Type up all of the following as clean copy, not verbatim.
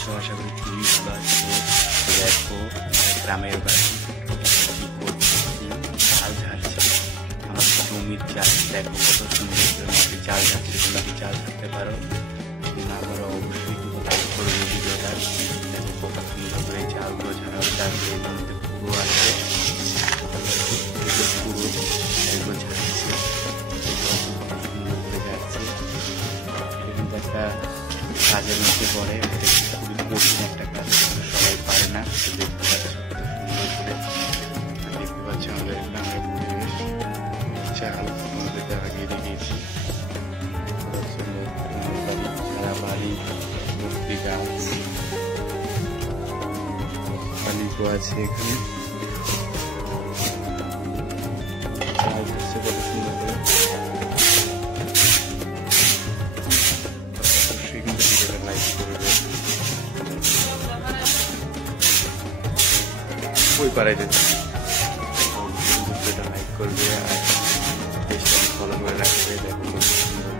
আছো? আশা করি খুবই ভালো আছো। দেখো গ্রামের বাড়ি কি করছি, চাল ঝাড়ছি। আমার জমির চাল দেখো কত সুন্দর করে চাল ঝাড়ছে। তুমি চাল ঝাড়তে পারো কিনা আবার অবশ্যই কিন্তু লাইক করবে ভিডিওটা। দেখো কত সুন্দর করে চালগুলো ঝাড়া, তারপরে এর মধ্যে পুরো আছে, পুরো এগুলো ঝাড়ছে। সুন্দর করে ঝাড়ছে। এটা কিন্তু একটা কাজের মধ্যে পড়ে, খুবই কঠিন একটা কাজ, সবাই পারে না। দেখতে পাচ্ছ কত সুন্দর করে, দেখতে পাচ্ছ আমাদের গ্রামের পরিবেশ। চাল আমাদের আগে রেখেছি, সারা বাড়ি ভর্তি গাছ, বালিও আছে এখানে। চাল ধরছে কত সুন্দর করে। অবশ্যই কিন্তু ভিডিওটা লাইক করবে। ওই পাড়ায় যেতে ভিডিওটা লাইক করবে আর পেজটাকে ফলো করে রাখবে। দেখো কত সুন্দর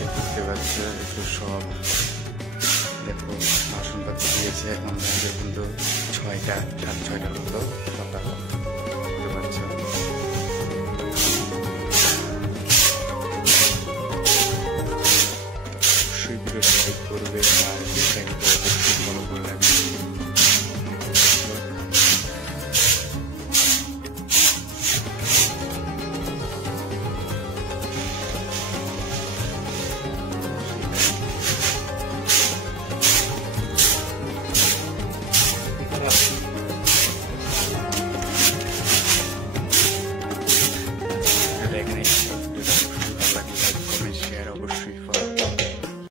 দেখতে পাচ্ছ। একটু সব দেখো বাসনপত্র দিয়েছে। এখন কিন্তু 6টা, 6:30